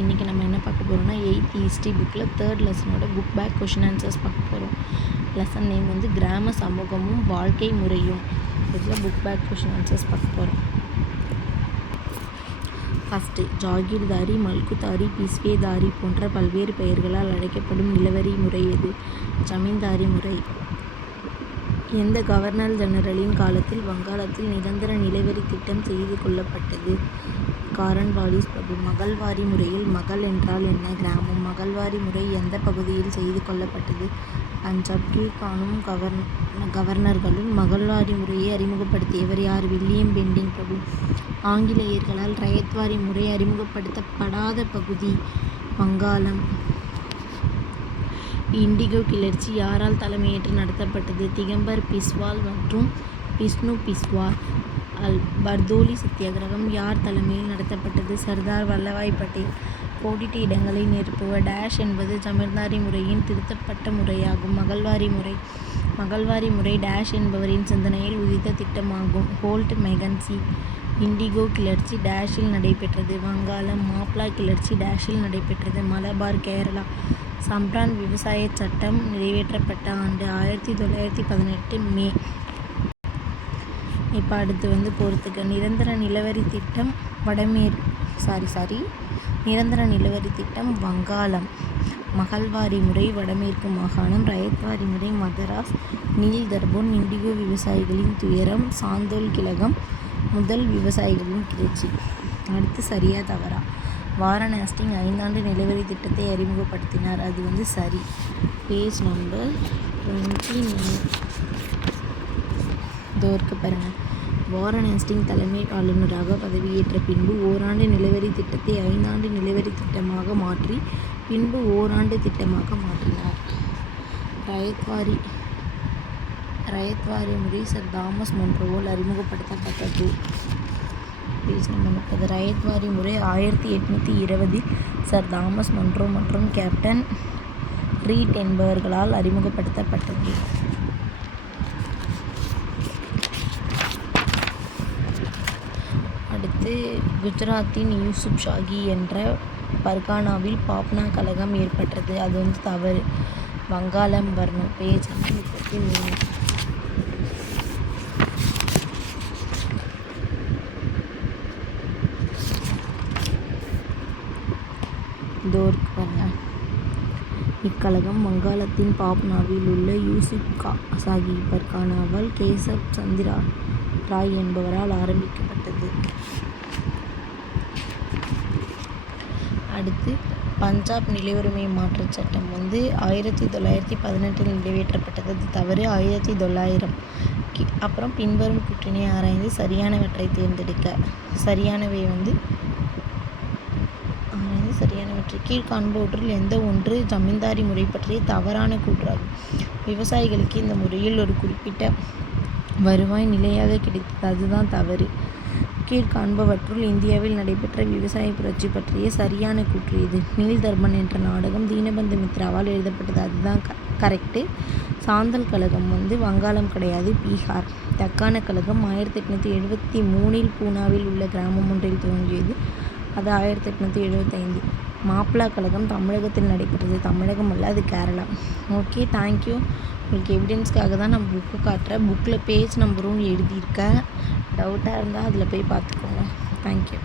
இன்றைக்கி நம்ம என்ன பார்க்க போகிறோம்னா 8th ஹிஸ்ட்ரி புக்கில் 3rd லெசனோட புக் பேக் கொஷின் ஆன்சர்ஸ் பார்க்க போகிறோம். லெசன் நேம் வந்து கிராம சமூகமும் வாழ்க்கை முறையும். இதில் புக் பேக் கொஷின் ஆன்சர்ஸ் பார்க்க போகிறோம். ஃபஸ்ட்டு, ஜாகீர்தாரி, மல்குதாரி, பிஸ்வேதாரி போன்ற பல்வேறு பெயர்களால் அழைக்கப்படும் நிலவரி முறை எது? ஜமீன்தாரி முறை. எந்த கவர்னர் ஜெனரலின் காலத்தில் வங்காளத்தில் நிரந்தர நிலவரி திட்டம் செய்து கொள்ளப்பட்டது? காரன்வாலிஸ் பிரபு. மகள்வாரி முறையில் மகள் என்றால் என்ன? கிராமம். மகள்வாரி முறை எந்த பகுதியில் செய்து கொள்ளப்பட்டது? பஞ்சாப். கீழ்காணும் கவர்னர்களுள் மகள்வாரி முறையை அறிமுகப்படுத்தியவர் யார்? வில்லியம் பெண்டிங் பிரபு. ஆங்கிலேயர்களால் ரயத்வாரி முறை அறிமுகப்படுத்தப்படாத பகுதி? வங்காளம். இண்டிகோ கிளர்ச்சி யாரால் தலைமையேற்று நடத்தப்பட்டது? திகம்பர் பிஸ்வால் மற்றும் விஷ்ணு பிஸ்வால். பர்தோலி சத்தியாகிரகம் யார் தலைமையில் நடத்தப்பட்டது? சர்தார் வல்லபாய் பட்டேல். கோடிட்ட இடங்களை நிரப்புவர். டேஷ் என்பது ஜமீன்தாரி முறையின் திருத்தப்பட்ட முறையாகும். மகள்வாரி முறை. மகள்வாரி முறை டேஷ் என்பவரின் சிந்தனையில் உதித்த திட்டமாகும். Hold Mackenzie. இண்டிகோ கிளர்ச்சி டேஷில் நடைபெற்றது? வங்காளம். மாப்ளா கிளர்ச்சி டேஷில் நடைபெற்றது? மலபார், கேரளா. சம்ப்ரான் விவசாய சட்டம் நிறைவேற்றப்பட்ட ஆண்டு? 1918 மே. இப்போ அடுத்து பொறுத்துக்க. நிரந்தர நிலவரி திட்டம் நிரந்தர நிலவரி திட்டம் வங்காளம். மகள்வாரி முறை வடமேற்கு மாகாணம். ரயத்வாரி முறை மதராஸ். நீல் தர்பன் இண்டிகோ விவசாயிகளின் துயரம். சாந்தோல் கிழகம் முதல் விவசாயிகளின் கிளர்ச்சி. அடுத்து சரியா தவறா? வாரன் ஹேஸ்டிங் 5 நிலவரி திட்டத்தை அறிமுகப்படுத்தினார். அது சரி. Page number 29. இதோருக்கு பாருங்கள். வாரன் ஹேஸ்டிங் தலைமை ஆளுநராக பதவியேற்ற பின்பு ஓராண்டு நிலவரி திட்டத்தை 5 நிலவரி திட்டமாக மாற்றி பின்பு ஓராண்டு திட்டமாக மாற்றினார். ரயத்வாரி முறை சர் தாமஸ் மொன்ரோவால் அறிமுகப்படுத்தப்பட்டது. Page number 30. ரயத்வாரி முறை 1820 சர் தாமஸ் மொன்ரோ மற்றும் கேப்டன் ரீட் என்பவர்களால் அறிமுகப்படுத்தப்பட்டது. அடுத்து, குஜராத்தின் யூசுப் ஷாகி என்ற பர்கானாவில் பாப்னா கலகம் ஏற்பட்டது. அது தவறு. வங்காளம் வரணும். பேஜ் 33. இதோருக்கு பாருங்கள். இக்கலகம் வங்காளத்தின் பாப்னாவில் உள்ள யூசுப் ஷாகி பர்கானாவால் கேசப் சந்திரா ராய் என்பவரால் ஆரம்பிக்கப்பட்டது. அடுத்து, பஞ்சாப் நிலையுரிமை மாற்றச் சட்டம் 1918 நிறைவேற்றப்பட்டது. அது தவறு. 1900. அப்புறம் பின்வரும் கூற்றினை ஆராய்ந்து சரியானவற்றை தேர்ந்தெடுக்க. சரியானவை கீழ்காண்பவற்றுள் எந்த ஒன்று ஜமீன்தாரி முறை பற்றிய தவறான கூற்றாகும்? விவசாயிகளுக்கு இந்த முறையில் ஒரு குறிப்பிட்ட வருவாய் நிலையாக கிடைத்தது. அதுதான் தவறு. கீழ்காண்பவற்றுள் இந்தியாவில் நடைபெற்ற விவசாய புரட்சி பற்றிய சரியான கூற்று எது? நீல் தர்பன் என்ற நாடகம் தீனபந்து மித்ராவால் எழுதப்பட்டது. அதுதான் கரெக்டு. சாந்தல் கழகம் வங்காளம் கிடையாது, பீகார். தக்கான கழகம் 1873 பூனாவில் உள்ள கிராமம் ஒன்றில் துவங்கியது. அது 1875. மாப்ளா கழகம் தமிழகத்தில் நடைபெற்றது. தமிழகம் அல்ல, அது கேரளா. Okay, thank you. உங்களுக்கு எவிடன்ஸ்க்காக தான் நான் புக்கு காட்டுறேன். புக்கில் பேஜ் நம்பரும் எழுதியிருக்கேன். டவுட்டாக இருந்தால் அதில் போய் பார்த்துக்கோங்க. தேங்க்யூ.